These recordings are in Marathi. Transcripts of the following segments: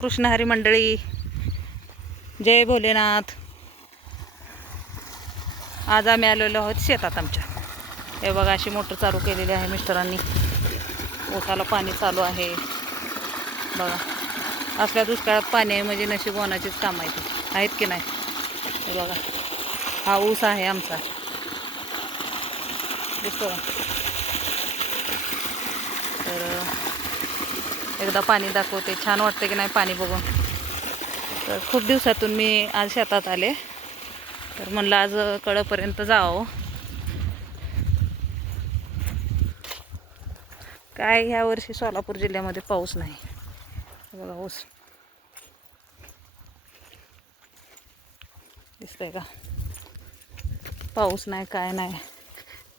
कृष्ण हरी मंडळी, जय भोलेनाथ. आज आम्ही आलेलो आहोत शेतात आमच्या. हे बघा, अशी मोटर चालू केलेली आहे मिस्टरांनी. ओठाला पाणी चालू आहे बघा. असल्या दुष्काळात पाणी आहे म्हणजे नशीबवानाचीच काम आहेत की नाही. हे बघा, हा ऊस आहे आमचा, दिसतो का? तर एकदा पाणी दाखवते. छान वाटतं की नाही पाणी बघून. तर खूप दिवसातून मी आज शेतात आले, तर म्हणलं आज कळपर्यंत जावं. काय ह्या वर्षी सोलापूर जिल्ह्यामध्ये पाऊस नाही. बघा ऊस दिसतंय का? पाऊस नाही, काय नाही.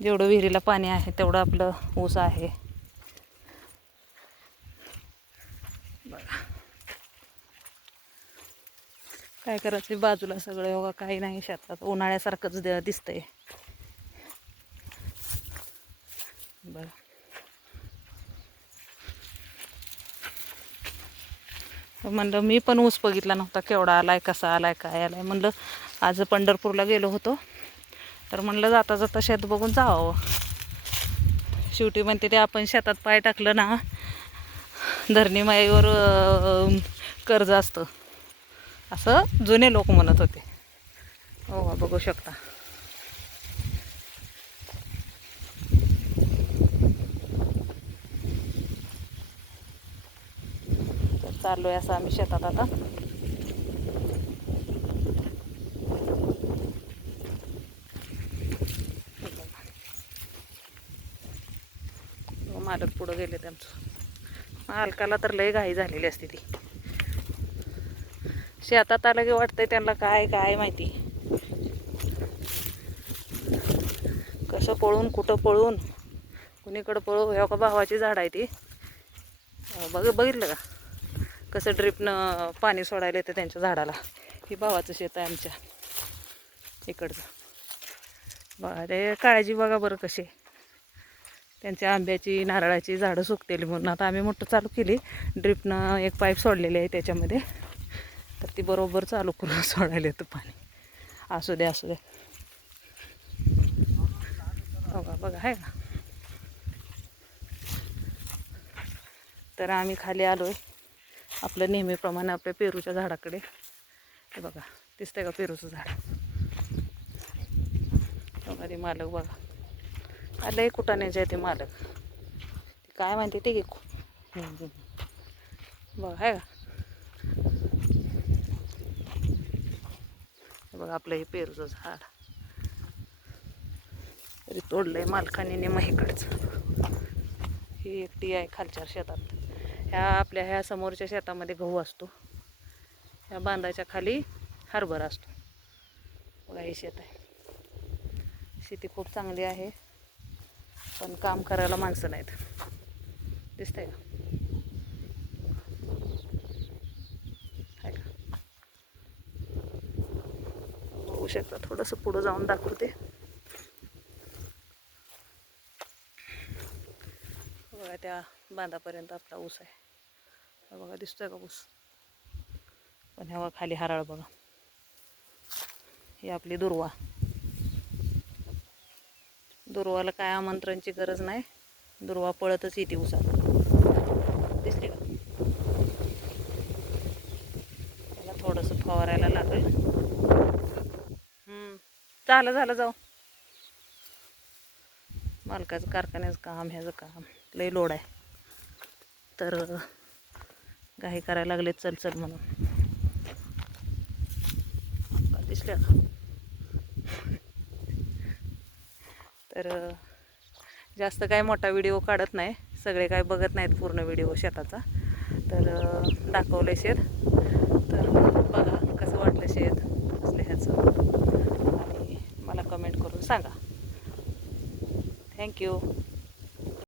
जेवढं विहिरीला पाणी आहे तेवढं आपलं ऊस आहे बघा. काय करायचं, बाजूला सगळं बघा, काही नाही शेतात. उन्हाळ्यासारखंच दिसतंय बरं. म्हणलं मी पण ऊस बघितला नव्हता, केवढा आलाय, कसा आलाय, काय आलाय. म्हणलं आज पंढरपूरला गेलो होतो, तर म्हणलं जाता जाता शेत बघून जावं. शेवटी म्हणते ते आपण शेतात पाय टाकलं ना, धरणी माईवर कर्ज असतं, असं जुने लोक म्हणत होते. हो, बघू शकता. तर चाललोय असं आम्ही शेतात आता. मालक पुढं गेले त्यांचं. मालकाला तर लय घाई झालेली असते ती. शेतात आलं की वाटतंय त्यांना काय काय माहिती, कसं पळून, कुठं पळून, कुणीकडं पळू. ह्या का भावाची झाड आहे ती, बघितलं का कसं ड्रिपनं पाणी सोडायला येतं त्यांच्या झाडाला. ही भावाचं शेत आहे आमच्या इकडचं बघा. ते काळजी बघा बरं कशी. त्यांच्या आंब्याची, नारळाची झाडं सुकतेली म्हणून आता आम्ही मोठं चालू केली. ड्रिपनं एक पाईप सोडलेली आहे त्याच्यामध्ये, तर ती बरोबर चालू करून सोडायला येतं पाणी. असू दे असू दे बघा बघा, आहे का? तर आम्ही खाली आलो आहे आपलं नेहमीप्रमाणे आपल्या पेरूच्या झाडाकडे. हे बघा, दिसतंय का पेरूचं झाड? बघा ते मालक बघा, आलं आहे कुटाण्याचे आहे ते मालक. काय म्हणते ते बघा, आहे का? बघा आपलं हे पेरूचं झाड तरी तोडलंय मालकाने नेमं इकडचं. ही एकटी आहे खालच्या शेतात. ह्या आपल्या ह्या समोरच्या शेतामध्ये गहू असतो, ह्या बांधाच्या खाली हरभरा असतो. बघा हे शेत आहे. शेती खूप चांगली आहे, पण काम करायला माणसं नाहीत. दिसतंय का? आहे का? बघू शकता. थोडंसं पुढं जाऊन दाखवते. बघा त्या बांधापर्यंत आपला ऊस आहे. बघा दिसतोय का ऊस? पण ह्या खाली हराळ बघा, ही आपली दुर्वा. दुर्वाला काय आमंत्रणची गरज नाही, दुर्वा पळतच येते ऊसात. दिसते का? त्याला थोडंसं फवारायला लागेल. झालं जाऊ. मालकाचं कारखान्याचं काम, ह्याचं काम लय लोड आहे, तर घाई करायला लागले चल चल म्हणून. दिसल्या का? तर जास्त काय मोठा व्हिडिओ काढत नाही, सगळे काय बघत नाहीत पूर्ण व्हिडिओ शेताचा. तर दाखवलं शेत. तर बघा कसं वाटलं शेत असलं ह्याचं, आणि मला कमेंट करून सांगा. थँक्यू.